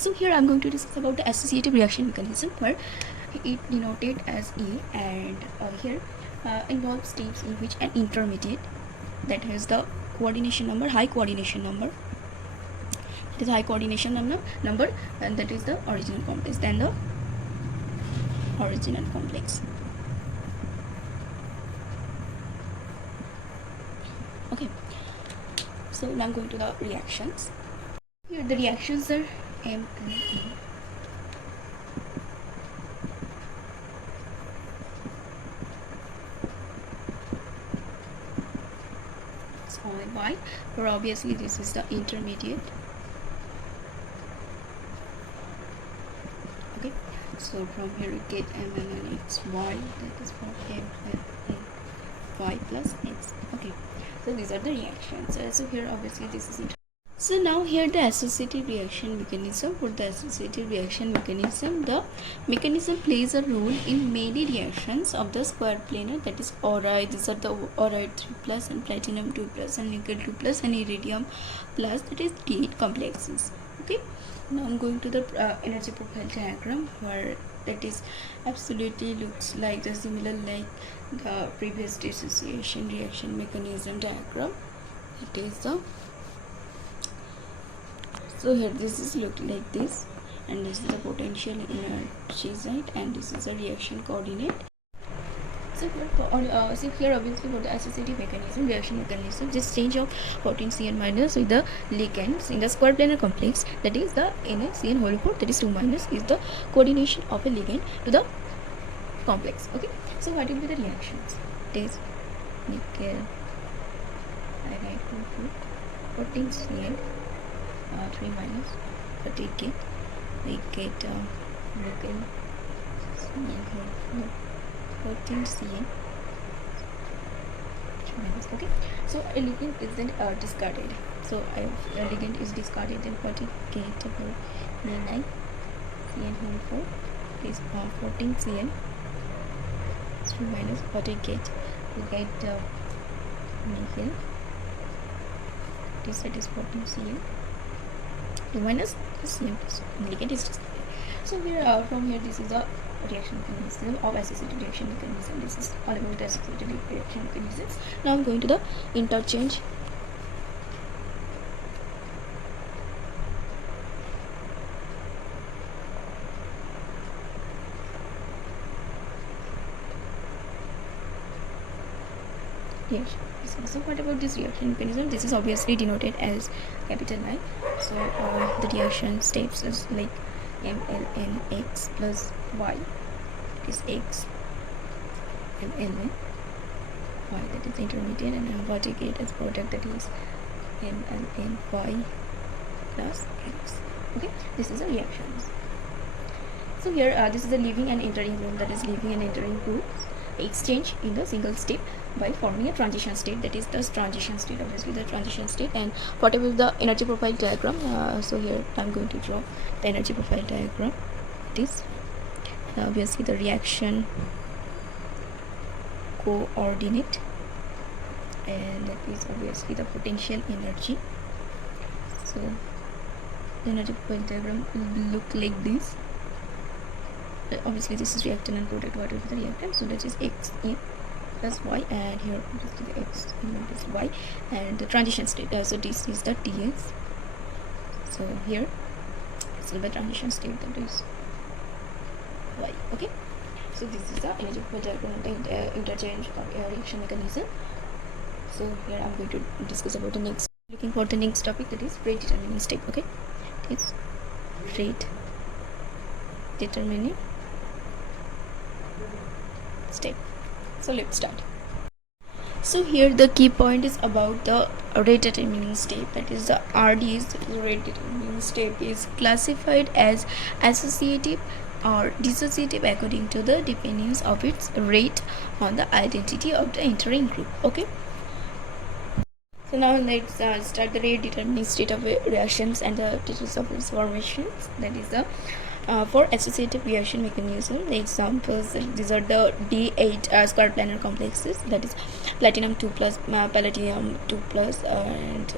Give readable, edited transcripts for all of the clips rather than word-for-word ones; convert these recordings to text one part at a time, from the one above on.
So here I'm going to discuss about the associative reaction mechanism, where it denoted as A, and here involves steps in which an intermediate that has the coordination number, high coordination number, it is high coordination number, and that is the original complex, then the original complex. Okay, so now I'm going to the reactions. Here the reactions are M and E. It's only Y, for obviously this is the intermediate. Okay, so from here we get M and X Y, that is for M and Y plus X. Okay, so these are the reactions. So here obviously this is it. So now here the associative reaction mechanism. For the associative reaction mechanism, the mechanism plays a role in many reactions of the square planar, that is oride. These are the oride 3 plus and platinum 2 plus and nickel 2 plus and iridium plus, that is gate complexes. Okay, now I'm going to the energy profile diagram, where it is absolutely looks like the similar like the previous dissociation reaction mechanism diagram. It is the, so here this is look like this, and this is the potential energy site, and this is a reaction coordinate. So here obviously for the associative mechanism, reaction mechanism, this change of 14 Cn minus with the ligands in the square planar complex, that is the NaCN whole 4, that is 2 minus, is the coordination of a ligand to the complex. Okay, so what will be the reactions? It is nickel iodide 14 Cn 3 minus, but we get nickel CN 14 Cn 3 minus. Okay, so a ligand is then discarded. So if a ligand is discarded, then what we get about Na9 Cn whole 4 is 14 Cn 3 minus. What we get nickel, that is 14 Cn 2 minus Cn plus ligand is just. So here from here this is a reaction mechanism of associative reaction mechanism. This is all about the associative reaction mechanisms. Now I'm going to the interchange. Yes. So what about this reaction mechanism? This is obviously denoted as capital I. So the reaction steps is like MLN X plus Y, it is X, and LN Y, that is intermediate, and then what you get as product, that is MLN Y plus X. Okay, this is a reactions. So here this is a leaving and entering group, that is leaving and entering groups exchange in the single step by forming a transition state, that is the transition state, obviously the transition state. And whatever the energy profile diagram, so here I'm going to draw the energy profile diagram. It is obviously the reaction coordinate, and that is obviously the potential energy. So the energy profile diagram will look like this. Obviously this is reactant and product, what will be the reactant, so that is X in plus Y, and here obviously the X in plus Y, and the transition state, so this is the TS. So here it's the transition state, that is Y. Okay, so this is the energy profile diagram, the interchange or reaction mechanism. So here I'm going to discuss about the next, looking for the next topic, that is rate determining step. Okay, it is rate determining step. So let's start. So here the key point is about the rate determining step, that is the RD's rate determining step is classified as associative or dissociative according to the dependence of its rate on the identity of the entering group. Okay, so now let's start the rate determining state of reactions and the details of its formations, that is the for associative reaction mechanism. The examples, these are the D8 square planar complexes, that is platinum 2 plus, palladium 2 plus, and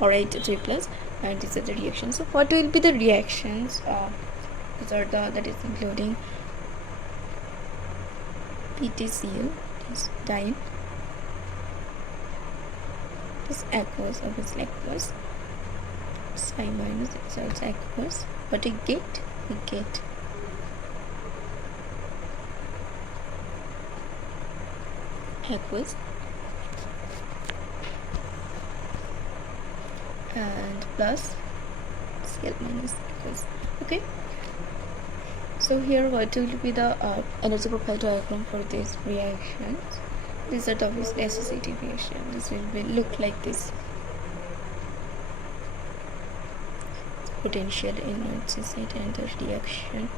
or 3 plus, and these are the reactions. So what will be the reactions? These are the, that is including PTCl, this diene, this aqueous, obviously aqueous, psi minus is also aqueous. What we get? We get aqueous and plus Cl minus aqueous. Okay. So here what will be the energy profile diagram for these reactions? These are the obviously associative reaction. This will be look like this. Potential energy set and the reaction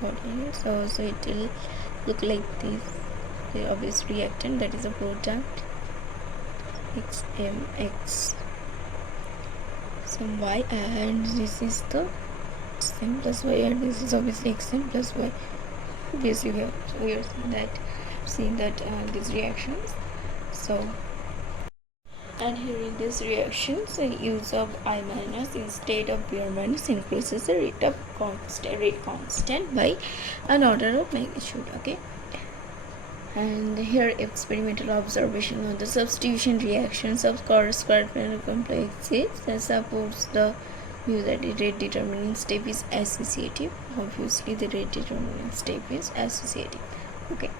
coordinate. So it will look like this. The obvious reactant, that is a product, XMX some Y, and this is the XM plus Y, and this is obviously XM plus Y. Obviously we are seeing that these reactions. So, and here in these reactions, the use of I minus instead of Br minus increases the rate constant by an order of magnitude. Okay. And here experimental observation on the substitution reactions of corresponding complexes that supports the view that the rate determining step is associative. Obviously the rate determining step is associative. Okay.